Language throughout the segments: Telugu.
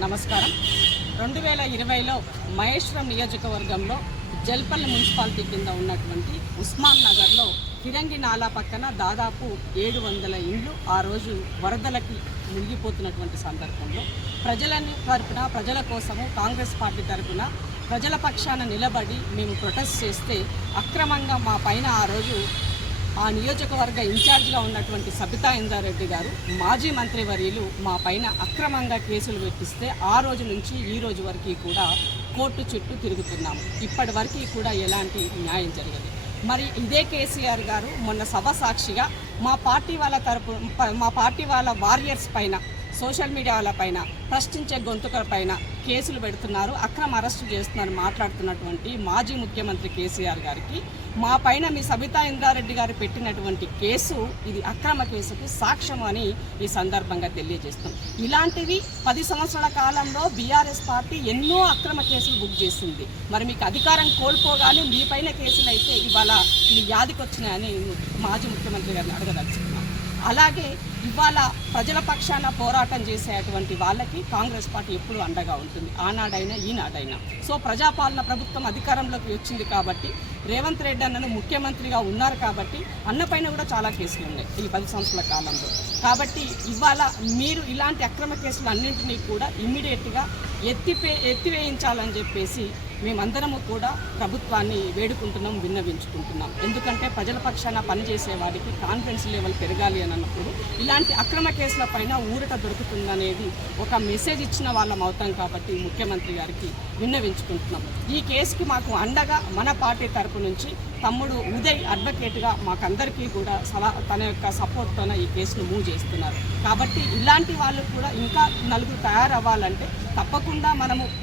నమస్కారం. 2020లో మహేశ్వరం నియోజకవర్గంలో జల్పల్లి మున్సిపాలిటీ కింద ఉన్నటువంటి ఉస్మాన్ నగర్లో ఫిరంగి నాలా పక్కన దాదాపు 700 ఇండ్లు ఆ రోజు వరదలకి మునిగిపోతున్నటువంటి సందర్భంలో ప్రజల కోసము కాంగ్రెస్ పార్టీ తరఫున ప్రజల పక్షాన నిలబడి మేము ప్రొటెస్ట్ చేస్తే అక్రమంగా మా పైన ఆ రోజు ఆ నియోజకవర్గ ఇన్ఛార్జ్గా ఉన్నటువంటి సబితా ఇంద్రారెడ్డి గారు మాజీ మంత్రివర్యులు మా పైన అక్రమంగా కేసులు పెట్టిస్తే ఆ రోజు నుంచి ఈ రోజు వరకు కూడా కోర్టు చుట్టూ తిరుగుతున్నాము. ఇప్పటి వరకు కూడా ఎలాంటి న్యాయం జరగదు. మరి ఇదే కేసీఆర్ గారు మొన్న సభ సాక్షిగా మా పార్టీ వాళ్ళ వారియర్స్ పైన, సోషల్ మీడియా వాళ్ళ పైన, ప్రశ్నించే గొంతుకల పైన కేసులు పెడుతున్నారు, అక్రమ అరెస్టు చేస్తున్నారు మాట్లాడుతున్నటువంటి మాజీ ముఖ్యమంత్రి కేసీఆర్ గారికి మా పైన మీ సబితా ఇంద్రారెడ్డి గారు పెట్టినటువంటి కేసు ఇది అక్రమ కేసుకు సాక్ష్యం అని ఈ సందర్భంగా తెలియజేస్తాం. ఇలాంటివి 10 సంవత్సరాల కాలంలో బీఆర్ఎస్ పార్టీ ఎన్నో అక్రమ కేసులు బుక్ చేసింది. మరి మీకు అధికారం కోల్పోగానే మీ పైన కేసులు అయితే ఇవాళ ఇవి యాదికొచ్చినాయని మాజీ ముఖ్యమంత్రి గారిని అడగదలుచుకున్నాం. అలాగే ఇవాళ ప్రజల పక్షాన పోరాటం చేసేటువంటి వాళ్ళకి కాంగ్రెస్ పార్టీ ఎప్పుడు అండగా ఉంటుంది, ఆనాడైనా ఈనాడైనా. సో ప్రజాపాలన ప్రభుత్వం అధికారంలోకి వచ్చింది కాబట్టి, రేవంత్ రెడ్డి అన్నను ముఖ్యమంత్రిగా ఉన్నారు కాబట్టి అన్నపైన కూడా చాలా కేసులు ఉన్నాయి ఈ 10 సంవత్సరాల కాలంలో. కాబట్టి ఇవాళ మీరు ఇలాంటి అక్రమ కేసులు అన్నింటినీ కూడా ఇమ్మీడియట్గా ఎత్తివేయించాలని చెప్పేసి మేమందరము కూడా ప్రభుత్వాన్ని వేడుకుంటున్నాం, విన్నవించుకుంటున్నాం. ఎందుకంటే ప్రజల పక్షాన పనిచేసే వారికి కాన్ఫిడెన్స్ లెవెల్ పెరగాలి అని అన్నప్పుడు ఇలాంటి అక్రమ కేసుల పైన ఊరట దొరుకుతుందనేది ఒక మెసేజ్ ఇచ్చిన వాళ్ళం అవుతాం కాబట్టి ముఖ్యమంత్రి గారికి విన్నవించుకుంటున్నాం. ఈ కేసుకి మాకు అండగా మన పార్టీ తరపు నుంచి తమ్ముడు ఉదయ్ అడ్వకేట్గా మాకందరికీ కూడా తన యొక్క సపోర్ట్తోనే ఈ కేసును మూవ్ చేస్తున్నారు. కాబట్టి ఇలాంటి వాళ్ళు కూడా ఇంకా నలుగురు తయారవ్వాలంటే తప్పకుండా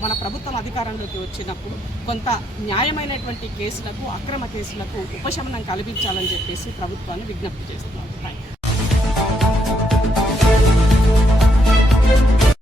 మన ప్రభుత్వం అధికారంలోకి వచ్చినప్పుడు కొంత న్యాయమైనటువంటి కేసులకు, అక్రమ కేసులకు ఉపశమనం కల్పించాలని చెప్పేసి ప్రభుత్వాన్ని విజ్ఞప్తి చేస్తున్నాం.